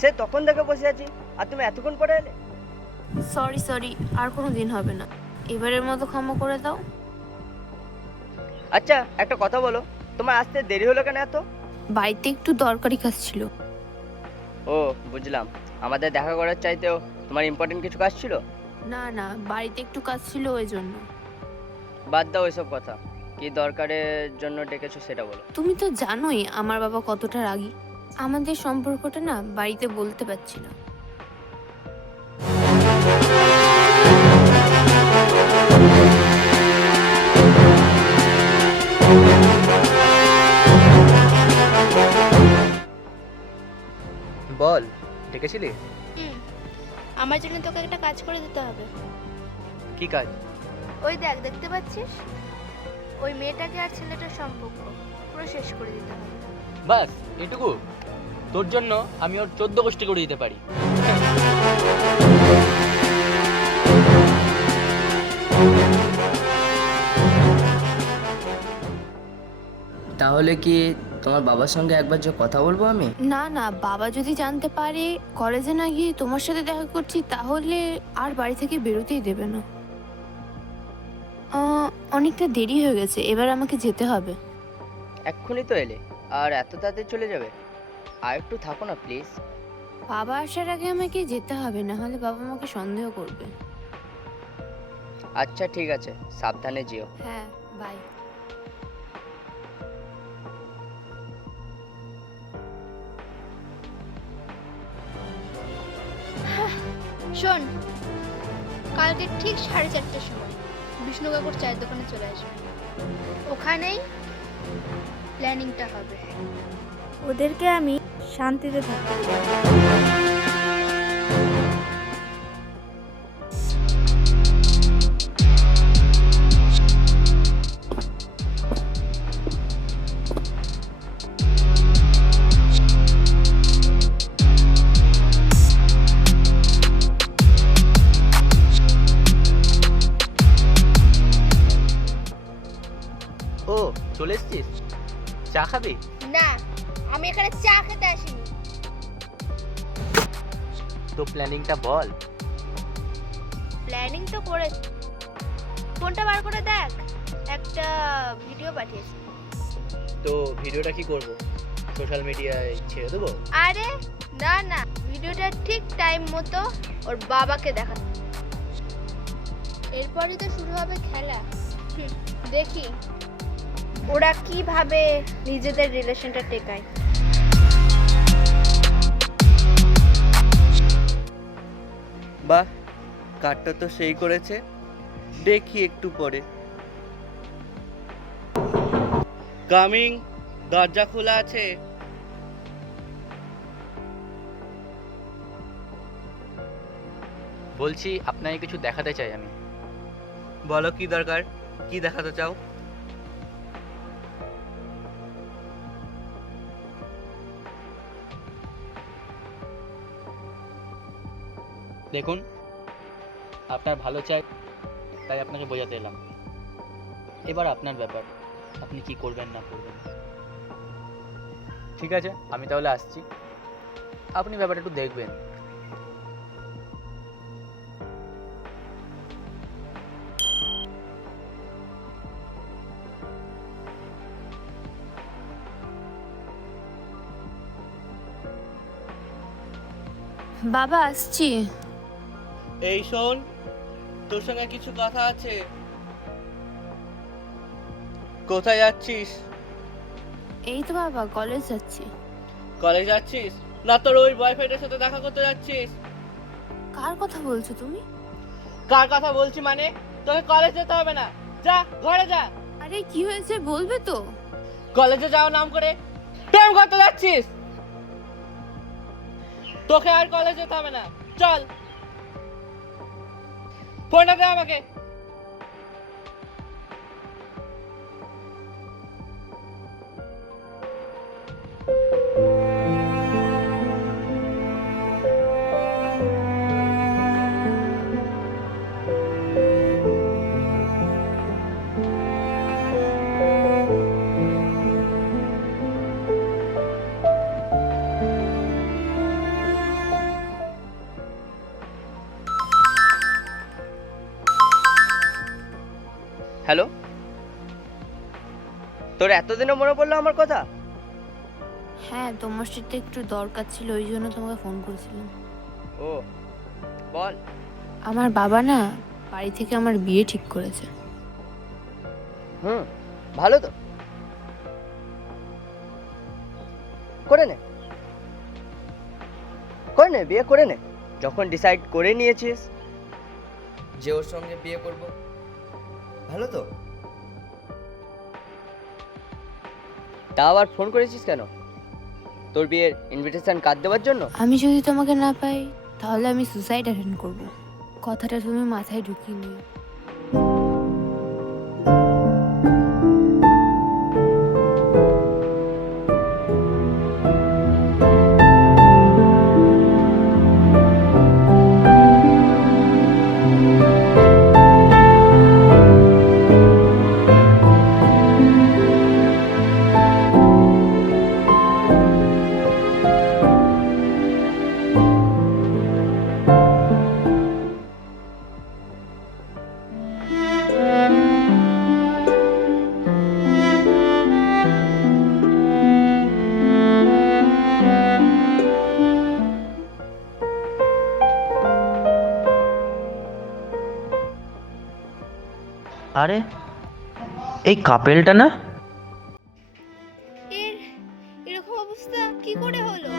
সে তখন থেকে বসে আছি, আর তুমি এতক্ষণ পরে এলে। সরি সরি, আর কোনো দিন হবে না, এবারের মতো ক্ষমা করে দাও। আচ্ছা একটা কথা বলো, তোমার আসতে দেরি হলো কেন এত? বাড়িতে একটু দরকারি কাজ ছিল। ও বুঝলাম, আমাদের দেখা করার চাইতেও তোমার ইম্পর্টেন্ট কিছু কাজ ছিল। না না, বাড়িতে একটু কাজ ছিল ওই জন্য। বাদ দাও এসব কথা, কি দরকারের জন্য ডেকেছো সেটা বলো। তুমি তো জানোই আমার বাবা কতটা রাগী, আমাদের সম্পর্কটা না বাড়িতে বলতে পারছি না। বল, ডেকেছিলি? আমার জন্য তোকে একটা কাজ করে দিতে হবে। কি কাজ? ওই দেখ, দেখতে পাচ্ছিস, ওই মেয়েটাকে আর ছেলেটার সম্পর্ক পুরো শেষ করে দিতে হবে। বাস এটুকু? তোর জন্য আমি ওর 14 গোষ্ঠী করে দিতে পারি। তাহলে কি তোমার বাবার সঙ্গে একবার যে কথা বলবো আমি? না না, বাবা যদি জানতে পারে কলেজে না গিয়ে তোমার সাথে দেখা করছি, তাহলে আর বাড়ি থেকে বেরোতেই দেবে না। অনেকটা দেরি হয়ে গেছে, এবার আমাকে যেতে হবে। এক্ষুনি তো এলে, আর এত তাড়াতাড়ি চলে যাবে? আর একটু থাকো না প্লিজ। বাবা আসার আগে আমাকে যেতে হবে, না হলে বাবা আমাকে সন্দেহ করবে। আচ্ছা ঠিক আছে, সাবধানে যেও। হ্যাঁ, বাই। শোন, কালকে ঠিক 4:30টার সময় বিষ্ণু কাকুর চায়ের দোকানে চলে আসবে। ওখানেই প্ল্যানিংটা হবে। ওদেরকে আমি শান্তিতে থাকতে দিই। ও চলে এসছিস, চা খাবি? না, আমি এখানে চা খেতে আসিনি। তো প্ল্যানিংটা বল। প্ল্যানিং তো করে, ফোনটা বার করে দেখ, একটা ভিডিও পাঠিয়েছি। তো ভিডিওটা কি করব, সোশ্যাল মিডিয়ায় ছেড়ে দেবো? আরে না না, ভিডিওটা ঠিক টাইম মতো ওর বাবাকে দেখা। এরপরে তো শুরু হবে খেলা। দেখি ওরা কিভাবে নিজেদের রিলেশনটা টেকায়। বাহ, কার্ডটা তো সেই করেছে, দেখি একটু পরে। কামিং, দরজা খোলা আছে। বলছি আপনাকে কিছু দেখাতে চাই আমি। বলো কি দরকার, কি দেখাতে চাও? দেখুন, আপনার ভালো চাই তাই আপনাকে বোঝাতে এলাম। এবার আপনার ব্যাপার, আপনি কি করবেন না করবেন। ঠিক আছে, আমি তাহলে আসছি, আপনি ব্যাপারটা একটু দেখবেন। বাবা আসছি। এই শোন, তোর সঙ্গে কিছু কথা আছে। কোথায় যাচ্ছিস? এই তো বাবা, কলেজ যাচ্ছি। কলেজ যাচ্ছিস না তোর ওই বয়ফ্রেন্ডের সাথে দেখা করতে যাচ্ছিস? কার কথা বলছো তুমি? কার কথা বলছি মানে, তোকে কলেজ যেতে হবে না, যা ঘরে যা। আরে কি হয়েছে বলবে তো? কলেজে যাওয়ার নাম করে প্রেম করতে যাচ্ছিস? তোকে আর কলেজ যেতে হবে না, চল। ফোনটা দে আমাকে। হ্যালো, তোর এতদিনও মনে পড়লো আমার কথা? হ্যাঁ, তোমার সাথে একটু দরকার ছিল, ওই জন্য তোমাকে ফোন করেছিলাম। ও বল। আমার বাবা না বাড়ি থেকে আমার বিয়ে ঠিক করেছে। হুম, ভালো তো, করে নে করে নে, বিয়ে করে নে। যখন ডিসাইড করে নিয়েছিস যে ওর সঙ্গে বিয়ে করব, ভালো তো। তা আবার ফোন করেছিস কেন? তোর বিয়ের ইনভিটেশন কার্ড দেওয়ার জন্য? আমি যদি তোমাকে না পাই তাহলে আমি সুসাইড অ্যাটেন্ড করব। কথাটা তুমি মাথায় ঢুকিয়ে নিও। আরে এই কাপেলটা না? এর এরকম অবস্থা কি করে হলো?